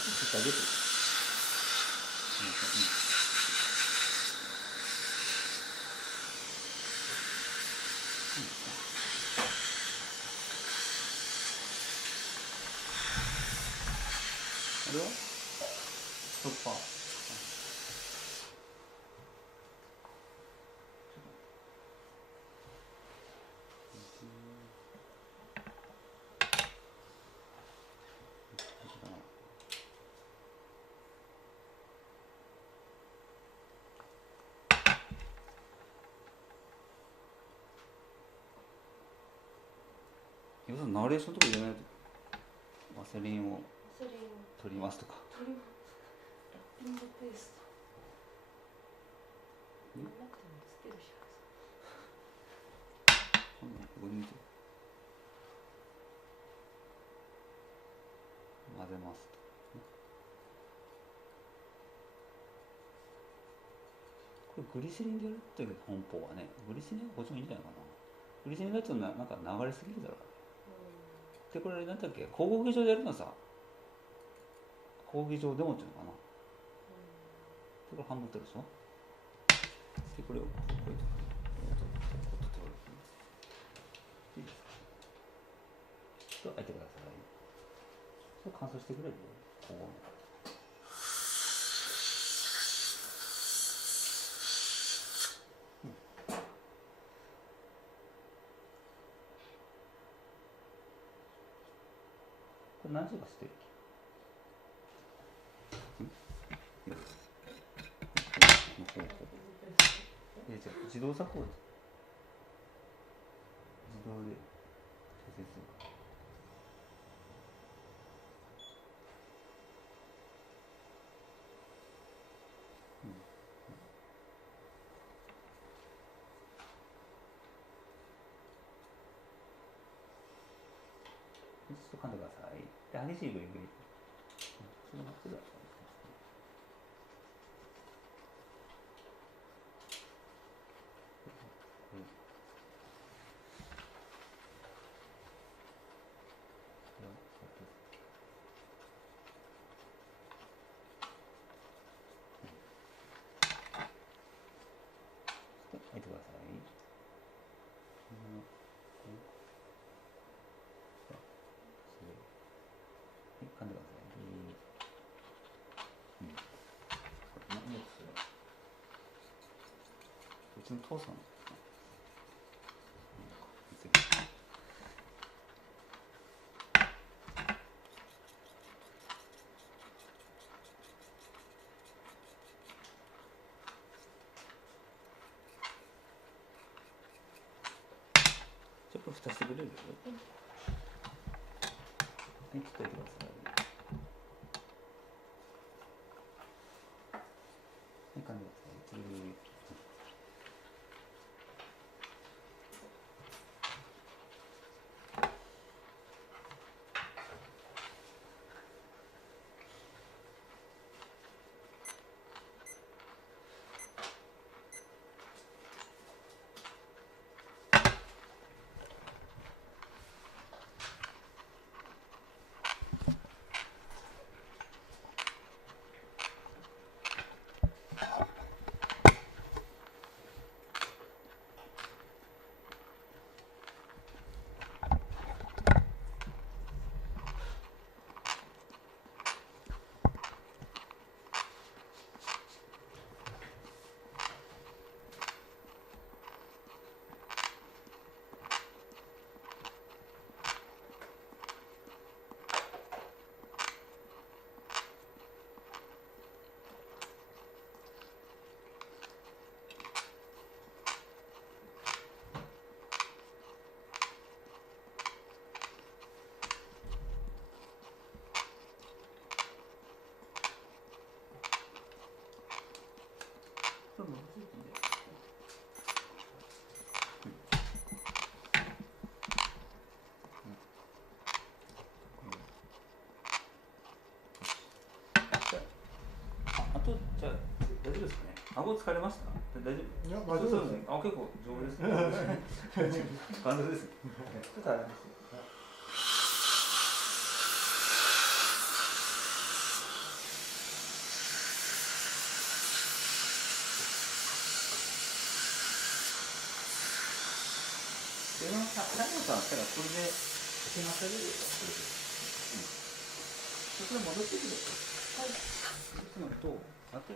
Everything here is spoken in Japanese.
ってあげて。あれはストッパー。要するにナレーションとか入れないとワセリンを取りますとか。ラッピングペースト。なくてもつけるし。ここに見て。混ぜますと。これグリセリンでやるっていう本邦はね、グリセリンがこっちもいいんじゃないかな。グリセリンだとなんか流れすぎるだろう。でこれなんだっけ、工具場でやるのさ。工具場でもっていうのかな。これ半分取るでしょ。でこれをこうやってちょっと開いてください。それ乾燥してくれる？こう。これ何時かしてる？自動作法です。自動で調整するか。ちょっと噛んでください。で激しいグリグリ。それ待ってください。入ってください。噛んでください。うちの父さん。ちょっと蓋してくれる？はい、ちょっとやってください。はい、噛んでください。あとじゃあ大丈夫ですかね。顎疲れました？大丈夫？いや大丈夫です。あ、結構丈夫ですね。感動です。ちょっとあれです。最後さ最後さだからこれで手まされるよこれで、それ戻ってくる。はい。そうするとあと